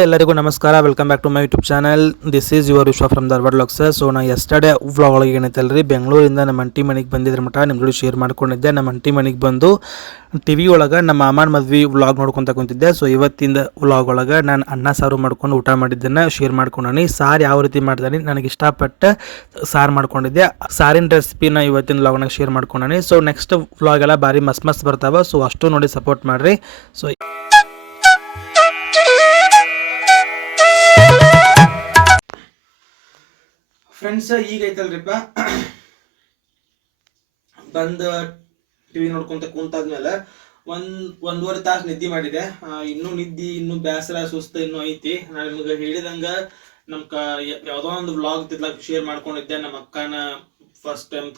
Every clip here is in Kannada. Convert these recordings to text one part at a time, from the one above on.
ಎಲ್ಲರಿಗೂ ನಮಸ್ಕಾರ. Welcome back to my YouTube channel. This is your Vishwa from Dharwad vlogs. So ನಾ ಎಸ್ಟರ್ಡೇ ವ್ಲಾಗ್ ಒಳಗೆ ಏನೈತಲ್ರಿ, ಬೆಂಗಳೂರಿಂದ ನಮ್ಮ ಅಂಟಿ ಮನೆಗೆ ಬಂದಿದ್ರ ಮಟ್ಟ ನಿಮ್ಮ ಜೊತೆ ಶೇರ್ ಮಾಡ್ಕೊಂಡಿದ್ದೆ. ನಮ್ಮ ಅಂಟಿ ಮನೆಗೆ ಬಂದು ಟಿ ವಿ ಒಳಗೆ ನಮ್ಮ ಮಾಮನ ಮದ್ವೆ ವ್ಲಾಗ್ ನೋಡ್ಕೊತ ಕುಂತಿದ್ದೆ. ಸೊ ಇವತ್ತಿಂದ ವ್ಲಾಗ್ ಒಳಗೆ ನಾನು ಅನ್ನ ಸಾರು ಮಾಡ್ಕೊಂಡು ಊಟ ಮಾಡಿದ್ದನ್ನು ಶೇರ್ ಮಾಡ್ಕೊಂಡಾನಿ. ಸಾರು ಯಾವ ರೀತಿ ಮಾಡ್ದಾನಿ, ನನಗೆ ಇಷ್ಟಪಟ್ಟು ಸಾರು ಮಾಡ್ಕೊಂಡಿದ್ದೆ. ಸಾರಿನ ರೆಸಿಪಿನ ಇವತ್ತಿನ ವ್ಲಾಗ್ನಾಗ ಶೇರ್ ಮಾಡ್ಕೊಂಡಾನಿ. ಸೊ ನೆಕ್ಸ್ಟ್ ವ್ಲಾಗ್ ಎಲ್ಲ ಭಾರಿ ಮಸ್ತ್ ಬರ್ತಾವೆ. ಸೊ ಅಷ್ಟು ನೋಡಿ ಸಪೋರ್ಟ್ ಮಾಡಿರಿ. ಸೊ ಫ್ರೆಂಡ್ಸ್, ಈಗ ಐತಲ್ರಿಪ್ಪ ಬಂದು ಟಿವಿ ನೋಡ್ಕೊಂತ ಕುಂತಾದ್ಮೇಲೆ ಒಂದೂವರೆ ತಾಸು ನಿದ್ದೆ ಮಾಡಿದೆ. ಇನ್ನೂ ಬೇಸರ ಸುಸ್ತು ಇನ್ನೂ ಐತಿ. ನಾನು ನಿಮ್ಗೆ ಹೇಳಿದಂಗ ಯಾವುದೋ ಒಂದು ವ್ಲಾಗ್ ತಿರ್ಲಾಕ್ ಶೇರ್ ಮಾಡ್ಕೊಂಡಿದ್ದೆ. ನಮ್ಮ ಅಕ್ಕನ ಫಸ್ಟ್ ಟೈಮ್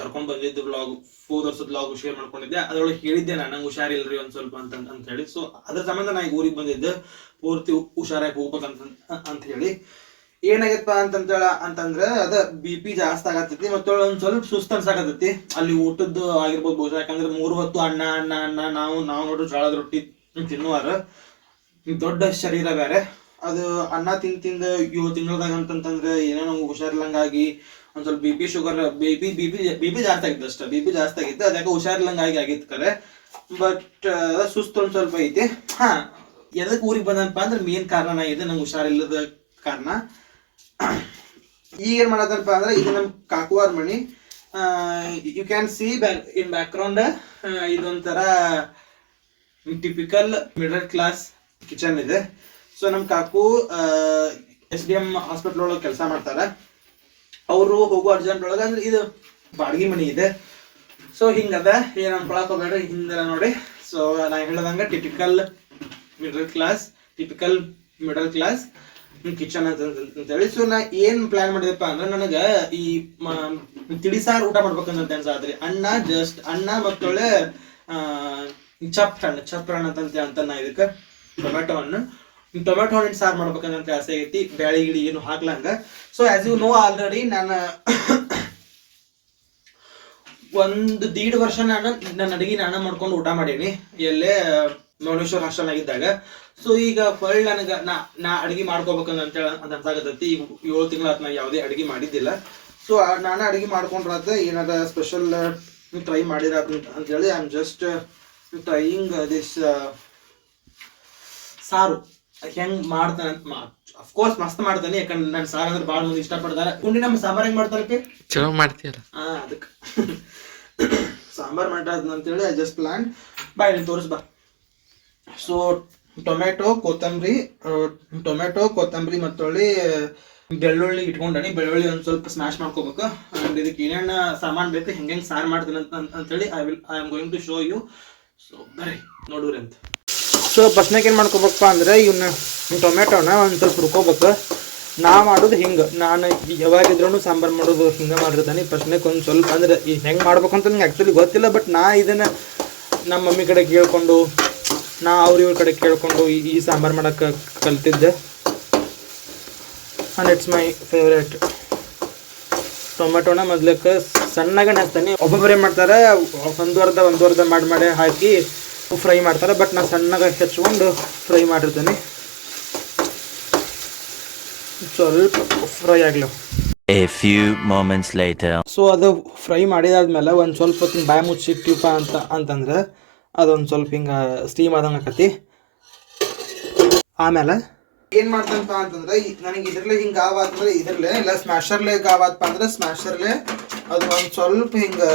ಕರ್ಕೊಂಡ್ ಬಂದಿದ್ದು ವ್ಲಾಗ್, 4 ವರ್ಷದ ವ್ಲಾಗ್ ಶೇರ್ ಮಾಡ್ಕೊಂಡಿದ್ದೆ. ಅದ್ರೊಳಗೆ ಹೇಳಿದ್ದೆ ನಾನು, ನಂಗೆ ಹುಷಾರಿಲ್ರಿ ಒಂದ್ ಸ್ವಲ್ಪ ಅಂತ ಹೇಳಿ. ಸೊ ಅದ್ರ ಸಂಬಂಧ ನಾ ಈಗ ಊರಿಗೆ ಬಂದಿದ್ದೆ, ಪೂರ್ತಿ ಹುಷಾರಾಗಿ ಹೋಗ್ಬೇಕಂತ ಹೇಳಿ. ಏನಾಗೈತಪ್ಪ ಅಂತಂದ್ರೆ ಅದ BP ಜಾಸ್ತಿ ಆಗತ್ತೈತಿ, ಮತ್ತೆ ಒಂದ್ ಸ್ವಲ್ಪ ಸುಸ್ತ ಅನ್ಸಾಕತ್ತೈತಿ. ಅಲ್ಲಿ ಊಟದ್ದು ಆಗಿರ್ಬೋದು ಬಹುಶಃ, ಯಾಕಂದ್ರೆ 3 ಹೊತ್ತು ಅನ್ನ ಅನ್ನ ಅನ್ನ ನಾವು ನೋಡ್ರಿ ಜೋಳದ ರೊಟ್ಟಿ ತಿನ್ನುವಾರ. ದೊಡ್ಡ ಶರೀರ ಬೇರೆ ಅದು. ಅನ್ನ ತಿಂದ 7 ತಿಂಗಳದಾಗ ಅಂತಂದ್ರೆ ಏನೋ ನಮ್ಗೆ ಹುಷಾರಿಲ್ಲಂಗಾಗಿ ಒಂದ್ ಸ್ವಲ್ಪ BP ಶುಗರ್ BP ಜಾಸ್ತಿ ಆಗಿತ್ತು ಅಷ್ಟ. BP ಜಾಸ್ತಿ ಆಗಿತ್ತು, ಅದ್ಯಾಕೆ ಹುಷಾರಿಲ್ಲಂಗಾಗಿ ಆಗಿತ್ತು ಕರೆ. ಬಟ್ ಸುಸ್ತು ಒಂದ್ ಸ್ವಲ್ಪ ಐತಿ. ಎದಕ್ ಊರಿಗೆ ಬಂದನಪ್ಪ ಅಂದ್ರೆ ಮೇನ್ ಕಾರಣ ಇದೆ, ನಂಗೆ ಹುಷಾರಿಲ್ಲದ ಕಾರಣ. ಈಗ ಏನ್ ಮಾಡತ್ತಪ್ಪ ಅಂದ್ರೆ, ಇದು ನಮ್ ಕಾಕುವಾರ್ ಮನಿ. You can see in background ಇದೊಂಥರ ಟಿಪಿಕಲ್ ಮಿಡಲ್ ಕ್ಲಾಸ್ ಕಿಚನ್ ಇದೆ. ಸೊ ನಮ್ ಕಾಕು SDM ಹಾಸ್ಪಿಟಲ್ ಒಳಗೆ ಕೆಲಸ ಮಾಡ್ತಾರೆ. ಅವರು ಹೋಗೋ ಅರ್ಜೆಂಟ್ ಒಳಗೆ ಅಂದ್ರೆ ಇದು ಬಾಡಿಗೆ ಮನಿ ಇದೆ. ಸೊ ಹಿಂಗದ, ಏನ್ ಅನ್ಕೊಳಕ್ ಹೋಗ್ಬೇಡ್ರಿ, ಹಿಂದೆಲ್ಲ ನೋಡಿ. ಸೊ ನಾ ಹೇಳ್ದಂಗ ಟಿಪಿಕಲ್ ಮಿಡಲ್ ಕ್ಲಾಸ್ ಕಿಚನ್ ಅಂತೇಳಿ. ಸೊ ನಾ ಏನ್ ಪ್ಲಾನ್ ಮಾಡಿದಪ್ಪ ಅಂದ್ರೆ, ನನಗ ಈ ತಿಳಿಸಾರು ಊಟ ಮಾಡ್ಬೇಕಂತ ಅನ್ಸಾದ್ರಿ. ಅನ್ನ ಮತ್ತೊಳ್ಳೆ ಚಪ್ರಣ್ಣ ಅಂತ ನಾ ಇದಕ್ಕೆ ಟೊಮೆಟೊ ಹಣ್ಣಿನ ಸಾರು ಮಾಡ್ಬೇಕಂತ ಆಸೆ ಐತಿ. ಬ್ಯಾಳಿ ಗಿಳಿ ಏನು ಹಾಕ್ಲಂಗ. So as you know already ನಾನು 1.5 ವರ್ಷ ನನ್ನ ಅಡಿಗೆ ನಾನು ಮಾಡ್ಕೊಂಡು ಊಟ ಮಾಡೀನಿ, ಎಲ್ಲೇ ಮೌನೇಶ್ವರ ಹಾಸ್ಟೆಲ್ ಆಗಿದ್ದಾಗ. ಸೊ ಈಗ ಹೊಳ್ಳಿ ನನಗೆ ನಾ ಅಡಿಗೆ ಮಾಡ್ಕೋಬೇಕಂತ ಅನ್ಸಾಗತ್ತೈತಿ. ಈಗ 7 ತಿಂಗಳಾತ್ ನಾ ಯಾವುದೇ ಅಡಿಗೆ ಮಾಡಿದ್ದಿಲ್ಲ. ಸೊ ನಾನು ಅಡಿಗೆ ಮಾಡ್ಕೊಂಡ್ರಾತ, ಏನಾರ ಸ್ಪೆಷಲ್ ಟ್ರೈ ಮಾಡಿರ ಅಂತೇಳಿ I am just trying this ಸಾರು ಹೆಂಗ್ ಮಾಡ್ತಾನೆ. ಅಫ್ಕೋರ್ಸ್ ಮಸ್ತ್ ಮಾಡ್ತಾನೆ, ಯಾಕಂದ್ರೆ ನಾನು ಸಾರು ಅಂದ್ರೆ ಭಾಳ ಮಂದಿ ಇಷ್ಟಪಡ್ತಾರೆ. ಕುಂಡಿ ನಮ್ಮ ಸಾಂಬಾರ್ ಹೆಂಗ್ ಮಾಡ್ತಾರಕ್ಕೆ ಚಲೋ ಮಾಡ್ತೀಯಲ್ಲ, ಅದಕ್ಕೆ ಸಾಂಬಾರ್ ಮಾಡ್ತಾರ ಅಂತೇಳಿ ಐ ಜಸ್ಟ್ ಪ್ಲಾನ್. ಬಾ ಇಲ್ಲಿ ತೋರಿಸ್ಬಾ. ಸೊ ಟೊಮೆಟೊ ಕೊತ್ತಂಬರಿ ಮತ್ತೊಳ್ಳಿ ಬೆಳ್ಳುಳ್ಳಿ ಇಟ್ಕೊಂಡಾನಿ. ಬೆಳ್ಳುಳ್ಳಿ ಒಂದ್ ಸ್ವಲ್ಪ ಸ್ಮ್ಯಾಶ್ ಮಾಡ್ಕೋಬೇಕು. ಅಂಡ್ ಇದಕ್ಕೆ ಏನೇನ ಸಾಮಾನ್ ಬೇಕು, ಹೆಂಗೆ ಸಾರು ಮಾಡ್ತೀನಿ ಅಂತೇಳಿ I am going to show you. So ಬರ್ರಿ ನೋಡ್ರಿ ಅಂತ. ಸೊ ಫಸ್ಟ್ನಾಗ ಏನು ಮಾಡ್ಕೋಬೇಕಪ್ಪ ಅಂದ್ರೆ, ಟೊಮೆಟೊನ ಒಂದು ಸ್ವಲ್ಪ ಹುರ್ಕೋಬೇಕು. ನಾ ಮಾಡೋದು ಹಿಂಗೆ, ನಾನು ಯಾವಾಗಿದ್ರೂ ಸಾಂಬಾರು ಮಾಡೋದು ಹಿಂಗೆ ಮಾಡಿರ್ತಾನೆ. ಫಸ್ಟ್ನಾಗ ಒಂದು ಸ್ವಲ್ಪ ಅಂದ್ರೆ ಹೆಂಗೆ ಮಾಡ್ಬೇಕು ಅಂತ ನಂಗೆ ಆ್ಯಕ್ಚುಲಿ ಗೊತ್ತಿಲ್ಲ. ಬಟ್ ನಾ ಇದನ್ನು ನಮ್ಮ ಮಮ್ಮಿ ಕಡೆ ಕೇಳ್ಕೊಂಡು, ನಾ ಇವ್ರ ಕಡೆ ಕೇಳ್ಕೊಂಡು ಈ ಸಾಂಬಾರು ಮಾಡೋಕ್ಕೆ ಕಲ್ತಿದ್ದೆ. And it's my favourite. ಟೊಮೆಟೊನ ಮೊದ್ಲಕ್ಕೆ ಸಣ್ಣಗೆ ಹಾಕ್ತಾನೆ. ಒಬ್ಬೊಬ್ಬರೇ ಮಾಡ್ತಾರೆ ಒಂದೂವರ್ಧ ಮಾಡಿ ಹಾಕಿ ಫ್ರೈ ಮಾಡ್ತಾರೆ. ಬಟ್ ನಾನು ಸಣ್ಣಗೆ ಹೆಚ್ಚಿಕೊಂಡು ಫ್ರೈ ಮಾಡಿರ್ತೇನೆ. ಸ್ವಲ್ಪ ಫ್ರೈ ಆಗಲಿ. A few moments later. So ಅದು ಫ್ರೈ ಮಾಡಿದಾದ್ಮೇಲೆ ಒಂದು ಸ್ವಲ್ಪ ಹೊತ್ತಿನ ಬಾಯಿ ಮುಚ್ಚಿಟ್ಟಿವಪ್ಪ ಅಂತಂದ್ರೆ ಅದೊಂದು ಸ್ವಲ್ಪ ಹಿಂಗೆ ಸ್ಟೀಮ್ ಆದಂಗೆ ಆಕತಿ. ಆಮೇಲೆ ಏನು ಮಾಡ್ತಾನಪ್ಪ ಅಂತಂದ್ರೆ, ನನಗೆ ಇದ್ರಲ್ಲೇ ಹಿಂಗೆ ಗಾವಾತಂದ್ರೆ ಇದ್ರಲ್ಲೇ, ಇಲ್ಲ ಸ್ಮ್ಯಾಶರ್ಲೆ ಗಾವಾತಪ್ಪ ಅಂದ್ರೆ ಸ್ಮ್ಯಾಶರ್ಲೆ ಅದು ಒಂದು ಸ್ವಲ್ಪ ಹಿಂಗೆ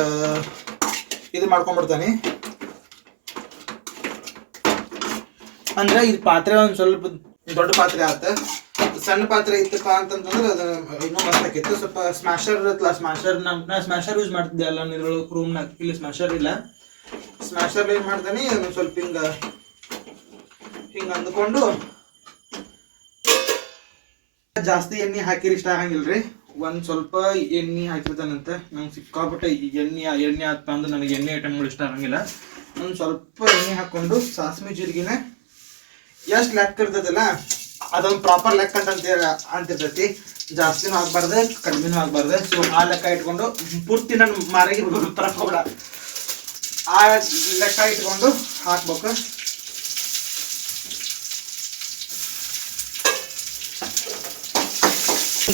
ಇದು ಮಾಡ್ಕೊಂಡ್ಬಿಡ್ತಾನೆ. ಅಂದ್ರೆ ಇದು ಪಾತ್ರೆ ಒಂದು ಸ್ವಲ್ಪ ದೊಡ್ಡ ಪಾತ್ರೆ ಆತ. ಸಣ್ಣ ಪಾತ್ರೆ ಇತ್ತಪ್ಪ ಅಂತಂದ್ರೆ ಅದು ಇನ್ನೂ ಮಸ್ತ್ ಆಕಿತ್ತು. ಸ್ವಲ್ಪ ಸ್ಮ್ಯಾಶರ್ ನಾ ಸ್ಮ್ಯಾಶರ್ ಯೂಸ್ ಮಾಡ್ತಿದ್ದೆ ಅಲ್ಲ ಇದ್ರೊಳಗೆ ರೂಮ್ನಾಗ. ಇಲ್ಲಿ ಸ್ಮ್ಯಾಶರ್ ಇಲ್ಲ. ಸ್ಮ್ಯಾಶರ್ ಏನು ಮಾಡ್ತಾನೆ, ಅದನ್ನು ಸ್ವಲ್ಪ ಹಿಂಗೆ ಅಂದ್ಕೊಂಡು, ಜಾಸ್ತಿ ಎಣ್ಣೆ ಹಾಕಿರಿ ಇಷ್ಟ ಆಗಂಗಿಲ್ರಿ. ಒಂದು ಸ್ವಲ್ಪ ಎಣ್ಣೆ ಹಾಕಿರ್ತಾನಂತೆ. ನಂಗೆ ಸಿಕ್ಕಾಬಿಟ್ಟೆ ಎಣ್ಣೆ ಆತ್ಪ ಅಂದ್ರೆ ನನಗೆ ಎಣ್ಣೆ ಐಟಮ್ಗಳು ಇಷ್ಟ ಆಗಂಗಿಲ್ಲ. ಒಂದು ಸ್ವಲ್ಪ ಎಣ್ಣೆ ಹಾಕ್ಕೊಂಡು ಸಾಸಿವೆ ಜೀರಿಗೆನ ಎಷ್ಟು ಲೆಕ್ಕ ಇರ್ತೈತಲ್ಲ ಅದೊಂದು ಪ್ರಾಪರ್ ಲೆಕ್ಕ ಅಂತಿರ್ತೈತಿ. ಜಾಸ್ತಿನೂ ಆಗ್ಬಾರ್ದು, ಕಡಿಮೆನೂ ಆಗ್ಬಾರ್ದು. ಸೊ ಆ ಲೆಕ್ಕ ಇಟ್ಕೊಂಡು ಪೂರ್ತಿ ನನ್ನ ಮಾರಿಗೆ ತರಕ್ ಹೋಗ್ಬೇಡ, ಆ ಲೆಕ್ಕ ಇಟ್ಕೊಂಡು ಹಾಕ್ಬೇಕು.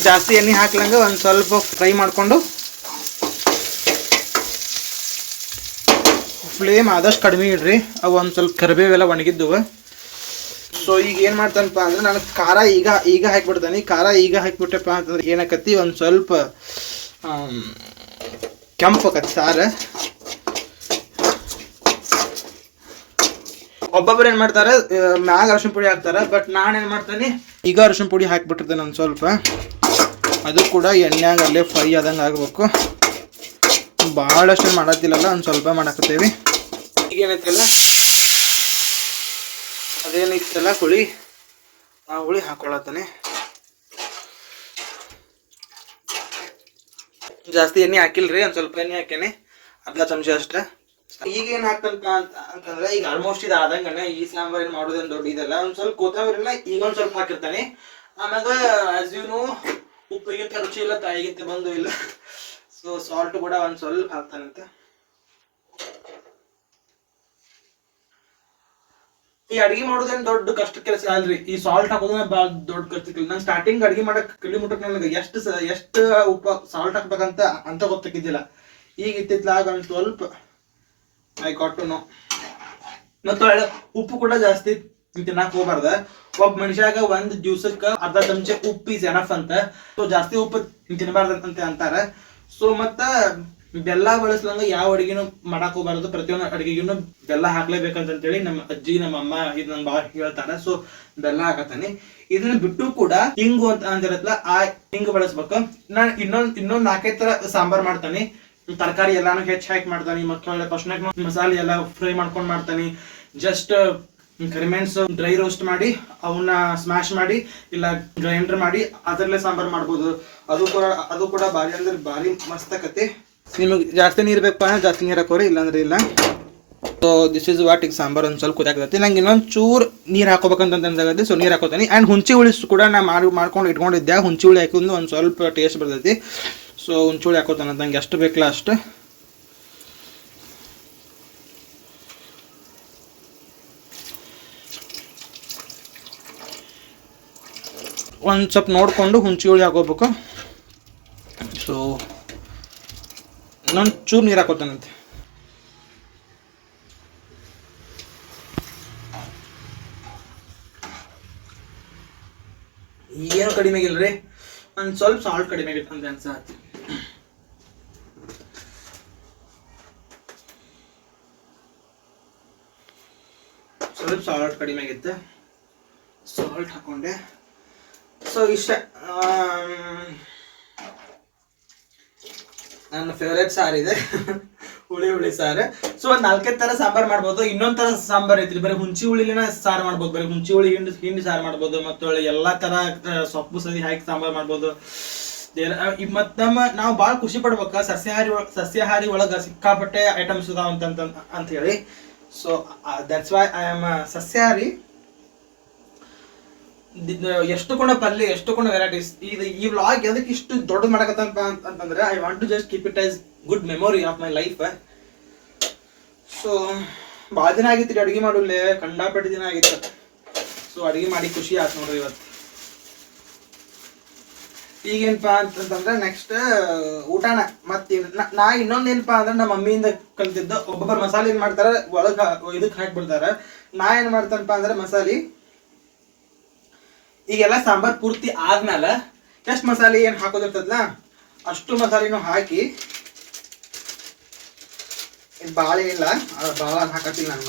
ಜಾಸ್ತಿ ಎಣ್ಣೆ ಹಾಕ್ಲಂಗೆ ಒಂದು ಸ್ವಲ್ಪ ಫ್ರೈ ಮಾಡಿಕೊಂಡು ಫ್ಲೇಮ್ ಆದಷ್ಟು ಕಡಿಮೆ ಇಡ್ರಿ. ಅವು ಒಂದು ಸ್ವಲ್ಪ ಕರಿಬೇವೆಲ್ಲ ಒಣಗಿದ್ದವು. ಸೊ ಈಗ ಏನು ಮಾಡ್ತಾನಪ್ಪ ಅಂದ್ರೆ ನಾನು ಖಾರ ಈಗ ಹಾಕಿಬಿಡ್ತಾನೆ. ಖಾರ ಈಗ ಹಾಕಿಬಿಟ್ಟೆಪ್ಪ ಅಂತಂದ್ರೆ ಏನಾಕತಿ ಒಂದು ಸ್ವಲ್ಪ ಕೆಂಪು ಆಕತಿ ಸಾರು. ಒಬ್ಬೊಬ್ರು ಏನು ಮಾಡ್ತಾರೆ ಮ್ಯಾಗ ಅರಿಶಿನ ಪುಡಿ ಹಾಕ್ತಾರೆ, ಬಟ್ ನಾನು ಏನು ಮಾಡ್ತೀನಿ ಈಗ ಅರಿಶಿನ ಪುಡಿ ಹಾಕಿಬಿಟ್ಟಿರ್ತೇನೆ ಒಂದು ಸ್ವಲ್ಪ. ಅದು ಕೂಡ ಎಣ್ಣೆಯಾಗ ಅಲ್ಲೇ ಫ್ರೈ ಆದಂಗೆ ಆಗಬೇಕು. ಭಾಳಷ್ಟು ಮಾಡತ್ತಿಲ್ಲಲ್ಲ, ಒಂದು ಸ್ವಲ್ಪ ಮಾಡಾಕತ್ತೇವಿ. ಈಗೇನೈತಲ್ಲ ಅದೇನಿತ್ತಲ್ಲ ಹುಳಿ, ಆ ಹುಳಿ ಹಾಕೊಳತ್ತಾನೆ. ಜಾಸ್ತಿ ಎಣ್ಣೆ ಹಾಕಿಲ್ರಿ, ಒಂದು ಸ್ವಲ್ಪ ಎಣ್ಣೆ ಹಾಕೇನೆ, ಅರ್ಧ ಚಮಚ ಅಷ್ಟೇ. ಈಗ ಏನು ಹಾಕ್ತಂತ ಅಂತಂದ್ರೆ ಈಗ ಆಲ್ಮೋಸ್ಟ್ ಇದು ಆದಂಗನೆ ಈ ಸಾಂಬಾರ್ ಏನು ಮಾಡೋದೇನು ದೊಡ್ಡ ಇದೆಲ್ಲ. ಒಂದು ಸ್ವಲ್ಪ ಕೊತ್ತಂಬರಿನ ಈಗ ಒಂದು ಸ್ವಲ್ಪ ಹಾಕಿರ್ತಾನೆ. ಆಮ್ಯಾಗ ಆಸ್ ಯು ನೋ ಉಪ್ಪಿಗಿಂತ ರುಚಿ ಇಲ್ಲ, ತಾಯಿಗಿಂತ ಬಂದು ಇಲ್ಲ. ಸೊ ಸಾಲ್ಟ್ ಕೂಡ ಒಂದು ಸ್ವಲ್ಪ ಹಾಕ್ತಾನಂತೆ. ಈ ಅಡಿಗೆ ಮಾಡೋದೇನು ದೊಡ್ಡ ಕಷ್ಟ ಕೆಲಸ ಅಲ್ರಿ. ಈ ಸಾಲ್ಟ್ ಹಾಕೋದ್ರೆ ಭಾಳ ದೊಡ್ಡ ಕಷ್ಟ ಕೆಲಸ. ನಾನು ಸ್ಟಾರ್ಟಿಂಗ್ ಅಡಿಗೆ ಮಾಡಕ್ ಕಿಲೋಮೀಟರ್ ನನಗೆ ಎಷ್ಟು ಉಪ್ಪು ಸಾಲ್ಟ್ ಹಾಕ್ಬೇಕಂತ ಅಂತ ಗೊತ್ತಾಗಿದ್ದಿಲ್ಲ. ಈಗ ಇತ್ತಿತ್ಲಾಗ ಒಂದು ಸ್ವಲ್ಪ ಐ ಗಾಟ್ ಟು ನೋ. ಮತ್ತು ಉಪ್ಪು ಕೂಡ ಜಾಸ್ತಿ ತಿನ್ನಕ್ ಹೋಗ್ಬಾರ್ದ. ಒಬ್ಬ ಮನುಷ್ಯಾಗ ಒಂದ್ ದಿವ್ಸಕ್ಕೆ ಅರ್ಧ ಚಮಚ ಉಪ್ಪು ಈಸ್ ಎನಫ್ ಅಂತ. ಸೊ ಜಾಸ್ತಿ ಉಪ್ಪು ತಿನ್ನಬಾರ್ದಂತ ಅಂತಾರ. ಸೊ ಮತ್ತ ಬೆಲ್ಲ ಬಳಸ್ಲಂಗ ಯಾವ ಅಡಿಗೆನು ಮಾಡಕ್ ಹೋಗ್ಬಾರ್ದು. ಪ್ರತಿಯೊಂದು ಅಡಿಗೆಗೂ ಬೆಲ್ಲ ಹಾಕ್ಲೇಬೇಕಂತೇಳಿ ನಮ್ಮ ಅಜ್ಜಿ ನಮ್ಮ ಅಮ್ಮ ಇದು ನಂಗೆ ಭಾಳ ಹೇಳ್ತಾರ. ಸೊ ಬೆಲ್ಲ ಹಾಕತಾನೆ. ಇದನ್ನ ಬಿಟ್ಟು ಕೂಡ ಹಿಂಗು ಅಂತ ಅಂದಿರತ್ತಲ್ಲ, ಆ ಹಿಂಗ್ ಬಳಸ್ಬೇಕು. ನಾನು ಇನ್ನೊಂದ್ 4-5 ತರ ಸಾಂಬಾರ್ ಮಾಡ್ತಾನೆ. ತರಕಾರಿ ಎಲ್ಲಾನು ಹೆಚ್ಚು ಹಾಕಿ ಮಾಡ್ತಾನೆ. ಮತ್ತೆ ಫಸ್ಟ್ನಾಗ ಮಸಾಲೆ ಎಲ್ಲ ಫ್ರೈ ಮಾಡ್ಕೊಂಡು ಮಾಡ್ತಾನೆ. ಜಸ್ಟ್ ಕರಿಮೆಣಸು ಡ್ರೈ ರೋಸ್ಟ್ ಮಾಡಿ ಅವನ್ನ ಸ್ಮ್ಯಾಶ್ ಮಾಡಿ ಇಲ್ಲ ಗ್ರೈಂಡರ್ ಮಾಡಿ ಅದರಲ್ಲೇ ಸಾಂಬಾರ್ ಮಾಡ್ಬೋದು. ಅದು ಕೂಡ ಭಾರಿ ಅಂದ್ರೆ ಭಾರಿ ಮಸ್ತ್ ಆಕತಿ. ನಿಮಗೆ ಜಾಸ್ತಿ ನೀರು ಬೇಕಪ್ಪ ಅಂದ್ರೆ ಜಾಸ್ತಿ ನೀರು ಹಾಕೋರಿ, ಇಲ್ಲಾಂದ್ರೆ ಇಲ್ಲ. So this is what. ಈಗ ಸಾಂಬಾರು ಒಂದು ಸ್ವಲ್ಪ ಕುದಿಯಾಕತ್ತಿ. ನಂಗೆ ಇನ್ನೊಂದು ಚೂರು ನೀರು ಹಾಕೋಬೇಕಂತ ಅಂದಾಗತ್ತೆ. ಸೊ ನೀರು ಹಾಕೋತೀನಿ. ಆ್ಯಂಡ್ ಹುಂಚಿ ಹುಳಿ ಕೂಡ ನಾ ಮಾಡ್ಕೊಂಡು ಇಟ್ಕೊಂಡಿದ್ದೆ. ಹುಂಚಿ ಹುಳಿ ಹಾಕಿದ್ದು ಒಂದು ಸ್ವಲ್ಪ ಟೇಸ್ಟ್ ಬರ್ತೈತಿ. ಸೊ ಹುಂಚಿ ಹುಳಿ ಹಾಕೋತಾನೆ ಅಂತ ನಂಗೆ ಎಷ್ಟು ಬೇಕಲ್ಲ ಅಷ್ಟು. ಒಂದು ಸ್ವಲ್ಪ ನೋಡಿಕೊಂಡು ಹುಂಚಿ ಹುಳಿ ಹಾಕೋಬೇಕು. ಸೊ ನಾನು ಚೂರು ನೀರು ಹಾಕೋತಾನಂತೆ. ಏನು ಕಡಿಮೆ ಆಗಿಲ್ರಿ, ಒಂದು ಸ್ವಲ್ಪ ಸಾಲ್ಟ್ ಕಡಿಮೆ ಆಗಿತ್ತು ಅಂತ ಅನ್ಸತ್ತೆ. ಸ್ವಲ್ಪ ಸಾಲ್ಟ್ ಕಡಿಮೆ ಆಗಿತ್ತು, ಸಾಲ್ಟ್ ಹಾಕೊಂಡೆ. ಸೊ ಇಷ್ಟ ನನ್ನ ಫೇವ್ರೇಟ್ ಸಾರು ಇದೆ, ಹುಳಿ ಸಾರು. ಸೊ ಒಂದು 4-5 ಥರ ಸಾಂಬಾರು ಮಾಡ್ಬೋದು. ಇನ್ನೊಂದು ಥರ ಸಾಂಬಾರು ಐತ್ರಿ, ಬರೀ ಹುಂಚಿ ಹುಳಿನ ಸಾರು ಮಾಡ್ಬೋದು. ಬರೀ ಹುಂಚಿ ಹುಳಿ ಹಿಂಡಿ ಸಾರು ಮಾಡ್ಬೋದು. ಮತ್ತು ಎಲ್ಲ ಥರ ಸೊಪ್ಪು ಸದಿ ಹಾಕಿ ಸಾಂಬಾರು ಮಾಡ್ಬೋದು. ಮತ್ತು ನಾವು ಭಾಳ ಖುಷಿ ಪಡ್ಬೇಕ ಸಸ್ಯಾಹಾರಿ ಒಳಗೆ ಸಿಕ್ಕಾಪಟ್ಟೆ ಐಟಮ್ಸ್ ಇದಾವ ಅಂತ ಹೇಳಿ. So that's why I am ಸಸ್ಯಾಹಾರಿ. ಎಷ್ಟು ಕೊಂಡ ಪಲ್ಯ, ಎಷ್ಟು ಕೊಂಡ ವೆರೈಟೀಸ್. ಈ ವ್ಲಾಗ್ ಎದಕ್ಕೆ ಇಷ್ಟು ದೊಡ್ಡದು ಮಾಡಕತ್ತಂತ ಅಂತಂದ್ರೆ I want to just keep it as good memory of my life. So ಭಾಳ ದಿನ ಆಗಿತ್ತು ಅಡುಗೆ ಮಾಡೋಲ್ಲೇ, ಕಂಡಾಪಟ್ಟೆ ದಿನ ಆಗಿತ್ತು. ಸೊ ಅಡುಗೆ ಮಾಡಿ ಖುಷಿ ಆಯ್ತು ನೋಡ್ರಿ ಇವತ್ತು. ಈಗೇನಪ್ಪ ಅಂತಂದ್ರೆ ನೆಕ್ಸ್ಟ್ ಊಟನ. ಮತ್ತೆ ನಾ ಇನ್ನೊಂದೇನಪ್ಪ ಅಂದ್ರೆ ನಮ್ಮ ಮಮ್ಮಿಯಿಂದ ಕಲ್ತಿದ್ದು, ಒಬ್ಬೊಬ್ಬರು ಮಸಾಲೆ ಏನು ಮಾಡ್ತಾರೆ ಒಳಗೆ ಇದಕ್ಕೆ ಹಾಕಿಬಿಡ್ತಾರೆ. ನಾ ಏನು ಮಾಡ್ತಾನಪ್ಪ ಅಂದ್ರೆ ಮಸಾಲೆ ಈಗೆಲ್ಲ ಸಾಂಬಾರ್ ಪೂರ್ತಿ ಆದ್ಮೇಲೆ ಎಷ್ಟು ಮಸಾಲೆ ಏನು ಹಾಕೋದಿರ್ತದಲ್ಲ ಅಷ್ಟು ಮಸಾಲೆನೂ ಹಾಕಿ, ಭಾಳ ಇಲ್ಲ, ಭಾಳ ಹಾಕತ್ತಿಲ್ಲ ನಾನು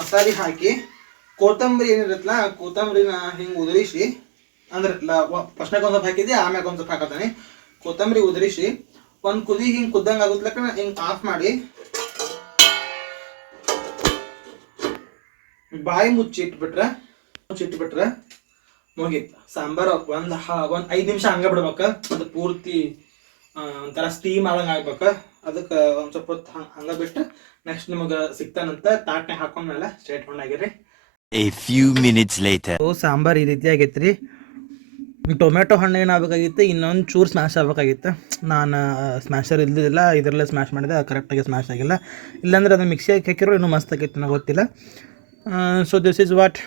ಮಸಾಲೆ ಹಾಕಿ ಕೊತ್ತಂಬರಿ ಏನಿರುತ್ತಲ್ಲ ಕೊತ್ತಂಬರಿನ ಹಿಂಗೆ ಉದುರಿಸಿ, ಅಂದ್ರೆ ಫಸ್ಟ್ನಾಗ ಒಂದು ಸ್ವಲ್ಪ ಹಾಕಿದ್ದೆ, ಆಮ್ಯಾಗ ಒಂದು ಸ್ವಲ್ಪ ಹಾಕತ್ತಾನೆ. ಕೊತ್ತಂಬರಿ ಉದುರಿಸಿ ಒಂದು ಕುದಿ ಹಿಂಗೆ ಕುದ್ದಂಗೆ ಆಗುತ್ತಲಕ್ಕ ಹಿಂಗೆ ಆಫ್ ಮಾಡಿ ಬಾಯಿ ಮುಚ್ಚಿಟ್ಬಿಟ್ರೆ ಮುಗೀತು ಸಾಂಬಾರು. ಒಂದು 5 ನಿಮಿಷ ಹಂಗೆ ಬಿಡ್ಬೇಕು. ಅದು ಪೂರ್ತಿ ಒಂಥರ ಸ್ಟೀಮ್ ಆದಂಗೆ ಆಗ್ಬೇಕು. ಅದಕ್ಕೆ ಒಂದು ಸ್ವಲ್ಪ ಹೊತ್ತು ಹಂಗೆ ಬಿಟ್ಟು ನೆಕ್ಸ್ಟ್ ನಿಮಗೆ ಸಿಗ್ತಾನಂತ ತಾಟ್ನಾಗ ಹಾಕೊಂಡ್ಮೇಲೆ ಸ್ಟ್ರೇಟ್ ಹೊಂಡಾಗಿರಿ. A few minutes later. Sambar ಈ ರೀತಿ ಆಗೈತ್ರಿ. ಟೊಮೆಟೊ ಹಣ್ಣು ಏನಾಗಬೇಕಾಗಿತ್ತು, ಇನ್ನೊಂದು ಚೂರು ಸ್ಮ್ಯಾಶ್ ಆಗಬೇಕಾಗಿತ್ತು. ನಾನು ಸ್ಮ್ಯಾಶರ್ ಇಲ್ದಿಲ್ಲ, ಇದರಲ್ಲೇ ಸ್ಮ್ಯಾಶ್ ಮಾಡಿದೆ, ಕರೆಕ್ಟಾಗಿ ಸ್ಮ್ಯಾಶ್ ಆಗಿಲ್ಲ. ಇಲ್ಲಾಂದ್ರೆ ಅದನ್ನು ಮಿಕ್ಸಿಯಾಗಿ ಹಾಕಿರೋ ಇನ್ನೂ ಮಸ್ತ್ ಆಗೈತೆ, ನನಗೆ ಗೊತ್ತಿಲ್ಲ. ಸೊ ದಿಸ್ ಈಸ್ ವಾಟ್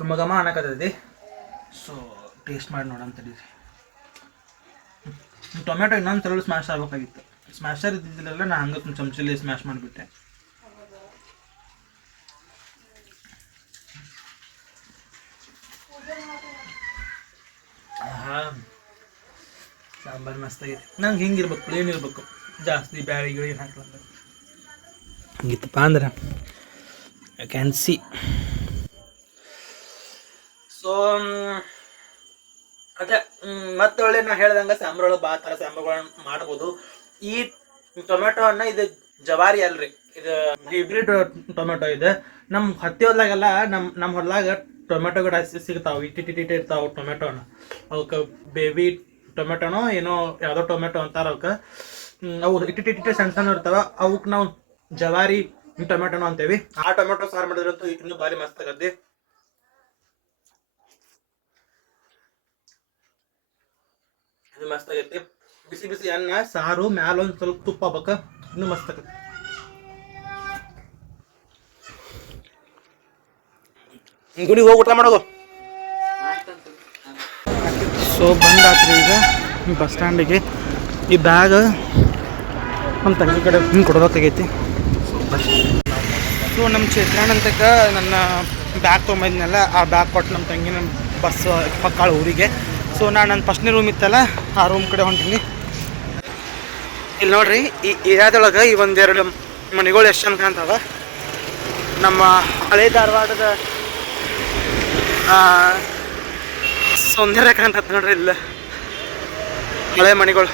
ಘಮ ಅನ್ನಕತ್ತೈತಿ. ಸೊ ಟೇಸ್ಟ್ ಮಾಡಿ ನೋಡಂತಡಿ. ಟೊಮೆಟೊ ಇನ್ನೊಂದು ಸಲ ಸ್ಮ್ಯಾಶ್ ಆಗ್ಬೇಕಾಗಿತ್ತು. ಸ್ಮ್ಯಾಶರ್ ಇದ್ದಿದ್ದಿಲ್ಲ, ನಾ ಹಂಗೆ ಚಮಚಲ್ಲಿ ಸ್ಮ್ಯಾಶ್ ಮಾಡಿಬಿಟ್ಟೆ. ಸಾಂಬಾರು ಮಸ್ತಾಗಿದೆ. ನಂಗೆ ಹಿಂಗಿರ್ಬೇಕು, ಪ್ಲೇನ್ ಇರ್ಬೇಕು, ಜಾಸ್ತಿ ಬ್ಯಾಳಿ ಗಿಳಿ ಏನು ಹಾಕ್ಲಂತ ಹಂಗಿತ್ತಪ್ಪ ಅಂದ್ರೆ ಐ ಕ್ಯಾನ್ ಸಿ. ಸೊ ಅದೇ ಮತ್ತೆ ಒಳ್ಳೆ ನಾ ಹೇಳ್ದಂಗೆ ಸಾಂಬಾರೊಳಗೆ ಭಾಳ ಥರ ಸಾಂಬಾರುಗಳನ್ನ ಮಾಡ್ಬೋದು. ಈ ಟೊಮೆಟೊ ಹಣ್ಣು ಇದು ಜವಾರಿ ಅಲ್ರಿ, ಇದು ಹೈಬ್ರಿಡ್ ಟೊಮೆಟೊ ಇದೆ. ನಮ್ಮ ಹತ್ತಿ ಹೊಲ್ದಾಗೆಲ್ಲ ನಮ್ಮ ಹೊಲ್ದಾಗ ಟೊಮೆಟೊ ಗಿಡ ಸಿಗ್ತಾವೆ, ಇಟ್ಟಿಟ್ಟಿಟ್ಟು ಇರ್ತಾವೆ ಟೊಮೆಟೊ ಹಣ್ಣು. ಅವಕ್ಕೆ ಬೇಬಿ ಟೊಮೆಟೊನೋ ಏನೋ ಯಾವುದೋ ಟೊಮೆಟೊ ಅಂತಾರೆ ಅವಕ್ಕೆ. ಅವು ಇಟ್ಟಿಟ್ಟಿಟ್ಟು ಸಣ್ಣ ಸಣ್ಣ ಇರ್ತಾವೆ, ಅವಕ್ಕೆ ನಾವು ಜವಾರಿ ಟೊಮೆಟೊನೋ ಅಂತೇವಿ. ಆ ಟೊಮೆಟೊ ಸಾರು ಮಾಡಿದ್ರಂತೂ ಇನ್ನೂ ಭಾರಿ ಮಸ್ತ್ ಆಗತ್ತೆ. ಇದು ಮಸ್ತ್ ಆಗೈತಿ. ಬಿಸಿ ಬಿಸಿ ಅನ್ನ ಸಾರು ಮ್ಯಾಲ ಒಂದು ಸ್ವಲ್ಪ ತುಪ್ಪ ಹಾಕ್ಬೇಕು, ಇನ್ನೂ ಮಸ್ತ್ ಆಗತ್ತೆ. ಗುಡಿಗೆ ಹೋಗಿ ಊಟ ಮಾಡೋದು. ಸೊ ಬಂದಾತ್ರಿ ಈಗ ಬಸ್ ಸ್ಟ್ಯಾಂಡಿಗೆ. ಈ ಬ್ಯಾಗ್ ನಮ್ಮ ತಂಗಿ ಕಡೆ ಹಿಂಗೆ ಕೊಡ್ಬೇಕಾಗೈತಿ. ಸೊ ನಮ್ಮ ಚೈತ್ರಣ್ಣಂತಕ್ಕ ನನ್ನ ಬ್ಯಾಗ್ ತೊಗೊಂಬಂದಿನಲ್ಲ, ಆ ಬ್ಯಾಗ್ ಕೊಟ್ಟು ನಮ್ಮ ತಂಗಿ ನಮ್ಮ ಬಸ್ ಪಕ್ಕಾಳು ಊರಿಗೆ. ಸೊ ನಾನು ನನ್ನ ಫಸ್ಟ್ನೇ ರೂಮ್ ಇತ್ತಲ್ಲ, ಆ ರೂಮ್ ಕಡೆ ಹೊಂಟೀನಿ. ಇಲ್ಲಿ ನೋಡ್ರಿ, ಈ ಏರಿಯಾದೊಳಗೆ ಈ ಒಂದೆರಡು ಮನೆಗಳು ಎಷ್ಟು ಚಂದ ಕಾಣ್ತಾವ. ನಮ್ಮ ಹಳೆ ಧಾರವಾಡದ ಸೌಂದರ್ಯ ಕಾಣ್ತದೆ ನೋಡ್ರಿ, ಇಲ್ಲ ಹಳೆ ಮನೆಗಳು.